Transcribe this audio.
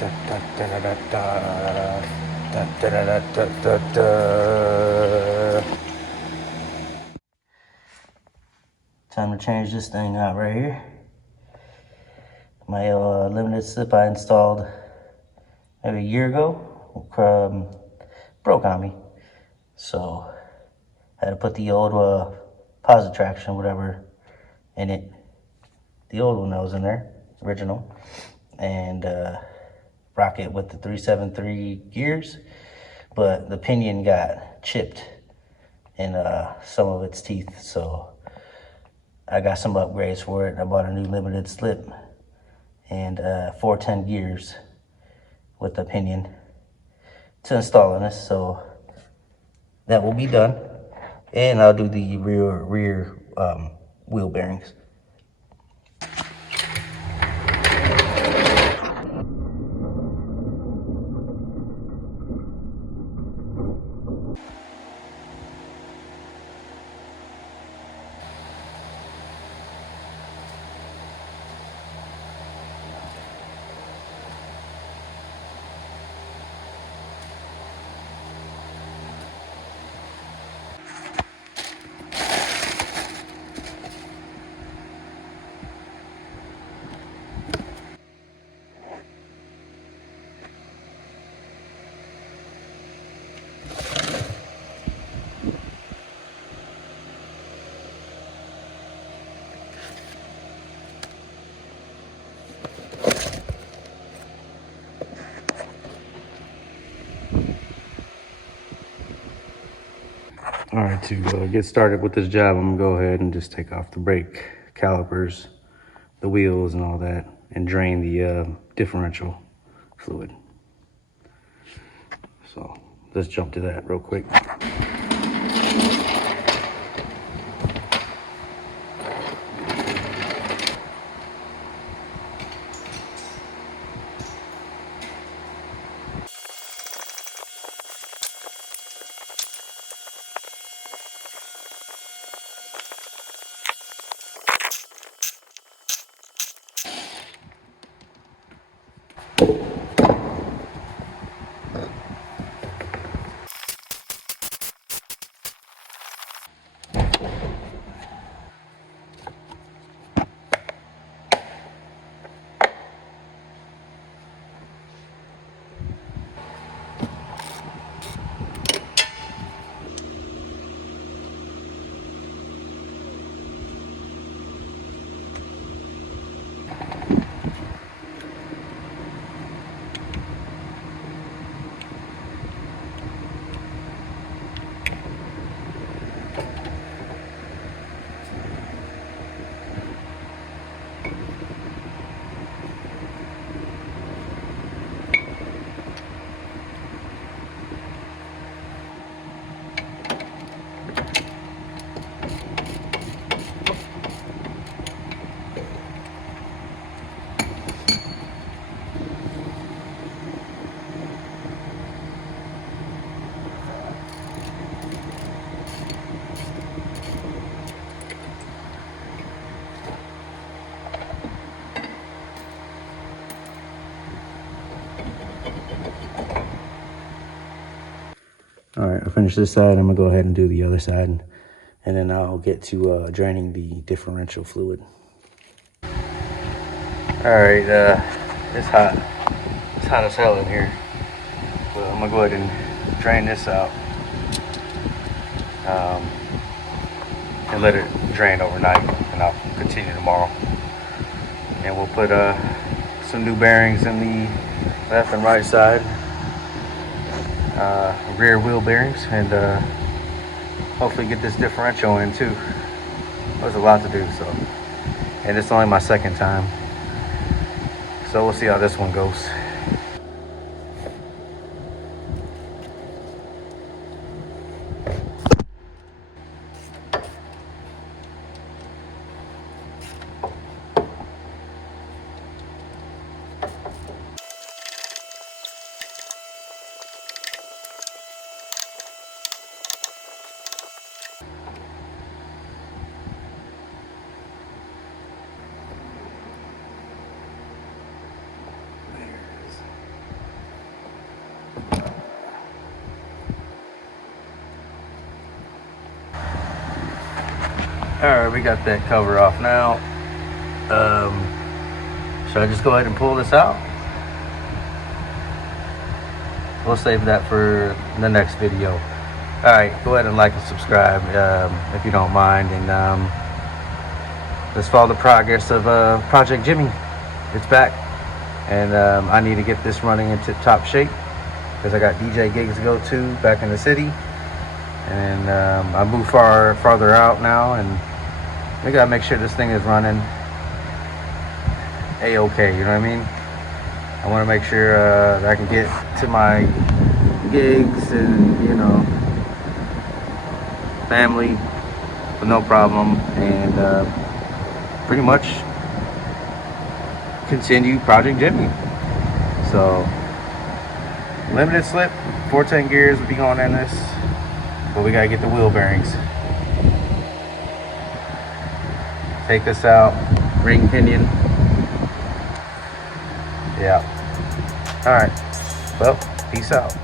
Time to change this thing out right here. My limited slip I installed maybe a year ago broke on me. So I had to put the old posit traction, whatever, in it. The old one that was in there, original, and rock it with the 373 gears. But the pinion got chipped in some of its teeth, so I got some upgrades for it. I bought a new limited slip and 410 gears with the pinion to install in this, so that will be done. And I'll do the rear wheel bearings. All right, to get started with this job, I'm gonna go ahead and just take off the brake calipers, the wheels and all that, and drain the differential fluid. So let's jump to that real quick. All right, I finished this side. I'm gonna go ahead and do the other side, and then I'll get to draining the differential fluid. All right, it's hot. It's hot as hell in here. So I'm gonna go ahead and drain this out and let it drain overnight, and I'll continue tomorrow. And we'll put some new bearings in the left and right side, rear wheel bearings, and hopefully get this differential in too. There's a lot to do, so, and it's only my second time, so we'll see how this one goes. Alright, we got that cover off now. Should I just go ahead and pull this out? We'll save that for the next video. Alright, go ahead and like and subscribe if you don't mind, and let's follow the progress of Project Jimmy. It's back, and I need to get this running in tip-top shape because I got DJ gigs to go to back in the city, and I moved farther out now, and we gotta make sure this thing is running a-okay, you know what I mean? I want to make sure that I can get to my gigs and, you know, family with no problem, and pretty much continue Project Jimmy. So limited slip, 410 gears will be going in this, but we gotta get the wheel bearings. Take this out, ring pinion. Yeah. All right. Well, peace out.